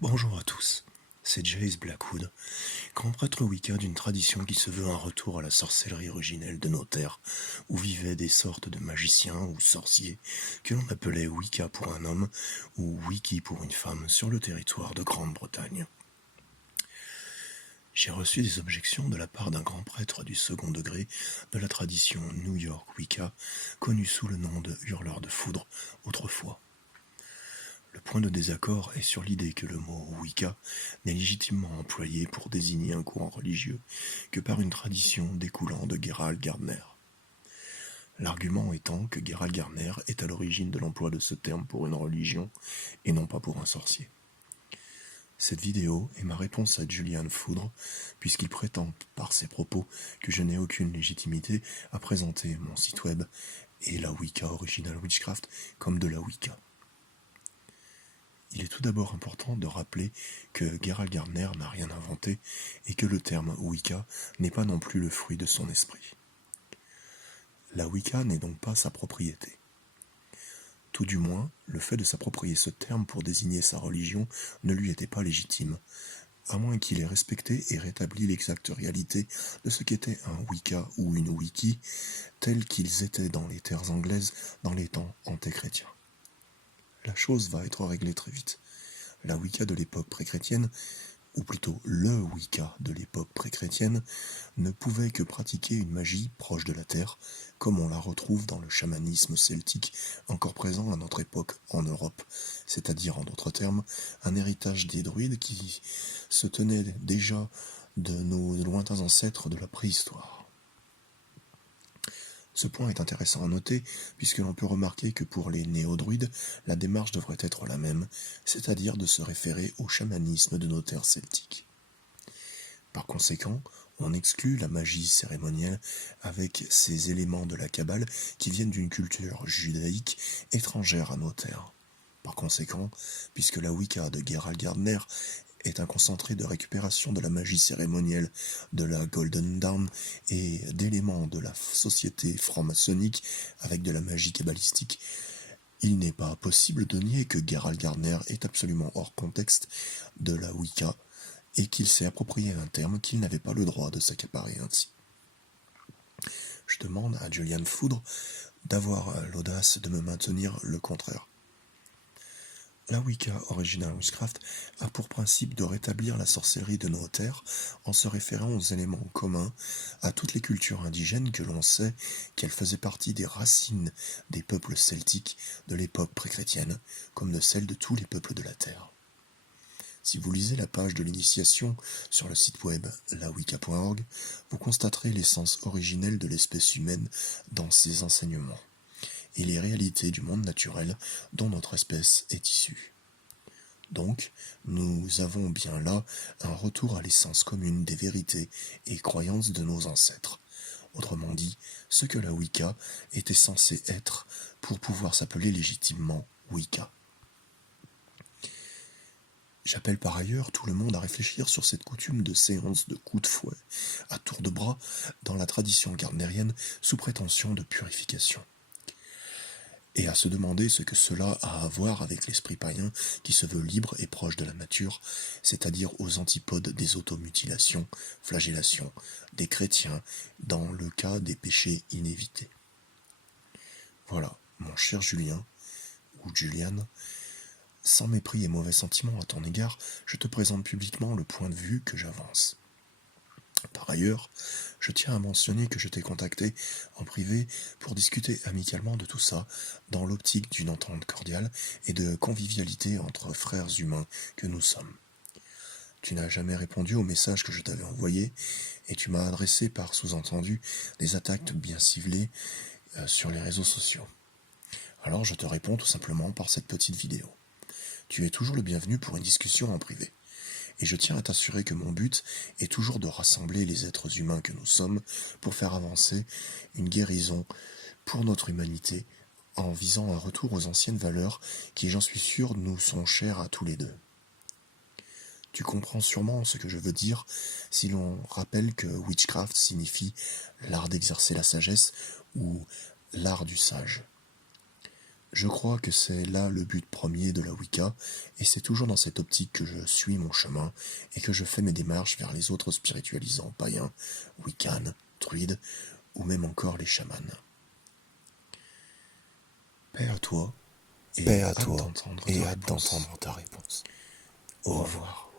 Bonjour à tous, c'est Jace Blackwood, grand prêtre Wicca d'une tradition qui se veut un retour à la sorcellerie originelle de nos terres, où vivaient des sortes de magiciens ou sorciers que l'on appelait Wicca pour un homme ou Wiki pour une femme sur le territoire de Grande-Bretagne. J'ai reçu des objections de la part d'un grand prêtre du second degré de la tradition New York Wicca, connu sous le nom de hurleur de foudre autrefois. Le point de désaccord est sur l'idée que le mot Wicca n'est légitimement employé pour désigner un courant religieux que par une tradition découlant de Gerald Gardner. L'argument étant que Gerald Gardner est à l'origine de l'emploi de ce terme pour une religion et non pas pour un sorcier. Cette vidéo est ma réponse à Julian Foudre, puisqu'il prétend par ses propos que je n'ai aucune légitimité à présenter mon site web et la Wicca Original Witchcraft comme de la Wicca. Il est tout d'abord important de rappeler que Gerald Gardner n'a rien inventé et que le terme Wicca n'est pas non plus le fruit de son esprit. La Wicca n'est donc pas sa propriété. Tout du moins, le fait de s'approprier ce terme pour désigner sa religion ne lui était pas légitime, à moins qu'il ait respecté et rétabli l'exacte réalité de ce qu'était un Wicca ou une Wiki, tels qu'ils étaient dans les terres anglaises dans les temps antéchrétiens. La chose va être réglée très vite. La Wicca de l'époque pré-chrétienne, ou plutôt le Wicca de l'époque pré-chrétienne, ne pouvait que pratiquer une magie proche de la terre, comme on la retrouve dans le chamanisme celtique encore présent à notre époque en Europe, c'est-à-dire en d'autres termes, un héritage des druides qui se tenait déjà de nos lointains ancêtres de la préhistoire. Ce point est intéressant à noter, puisque l'on peut remarquer que pour les néo-druides, la démarche devrait être la même, c'est-à-dire de se référer au chamanisme de nos terres celtiques. Par conséquent, on exclut la magie cérémonielle avec ces éléments de la Kabbale qui viennent d'une culture judaïque étrangère à nos terres. Par conséquent, puisque la Wicca de Gerald Gardner est un concentré de récupération de la magie cérémonielle de la Golden Dawn et d'éléments de la société franc-maçonnique avec de la magie kabbalistique, il n'est pas possible de nier que Gerald Gardner est absolument hors contexte de la Wicca et qu'il s'est approprié un terme qu'il n'avait pas le droit de s'accaparer ainsi. Je demande à Julian Foudre d'avoir l'audace de me maintenir le contraire. La Wicca Original Witchcraft a pour principe de rétablir la sorcellerie de nos terres en se référant aux éléments communs à toutes les cultures indigènes que l'on sait qu'elles faisaient partie des racines des peuples celtiques de l'époque pré-chrétienne, comme de celles de tous les peuples de la Terre. Si vous lisez la page de l'initiation sur le site web lawicca.org, vous constaterez l'essence originelle de l'espèce humaine dans ses enseignements et les réalités du monde naturel dont notre espèce est issue. Donc, nous avons bien là un retour à l'essence commune des vérités et croyances de nos ancêtres. Autrement dit, ce que la Wicca était censée être pour pouvoir s'appeler légitimement Wicca. J'appelle par ailleurs tout le monde à réfléchir sur cette coutume de séance de coups de fouet à tour de bras dans la tradition gardnérienne sous prétention de purification. Et à se demander ce que cela a à voir avec l'esprit païen qui se veut libre et proche de la nature, c'est-à-dire aux antipodes des automutilations, flagellations, des chrétiens, dans le cas des péchés inévités. Voilà, mon cher Julien, ou Juliane, sans mépris et mauvais sentiments à ton égard, je te présente publiquement le point de vue que j'avance. Par ailleurs, je tiens à mentionner que je t'ai contacté en privé pour discuter amicalement de tout ça, dans l'optique d'une entente cordiale et de convivialité entre frères humains que nous sommes. Tu n'as jamais répondu au message que je t'avais envoyé, et tu m'as adressé par sous-entendu des attaques bien ciblées sur les réseaux sociaux. Alors je te réponds tout simplement par cette petite vidéo. Tu es toujours le bienvenu pour une discussion en privé. Et je tiens à t'assurer que mon but est toujours de rassembler les êtres humains que nous sommes pour faire avancer une guérison pour notre humanité en visant un retour aux anciennes valeurs qui, j'en suis sûr, nous sont chères à tous les deux. Tu comprends sûrement ce que je veux dire si l'on rappelle que witchcraft signifie l'art d'exercer la sagesse ou l'art du sage. Je crois que c'est là le but premier de la Wicca, et c'est toujours dans cette optique que je suis mon chemin et que je fais mes démarches vers les autres spiritualisants païens, wiccanes, druides ou même encore les chamans. Paix à toi Paix et à hâte toi d'entendre et ta hâte réponse. d'entendre ta réponse. Au revoir.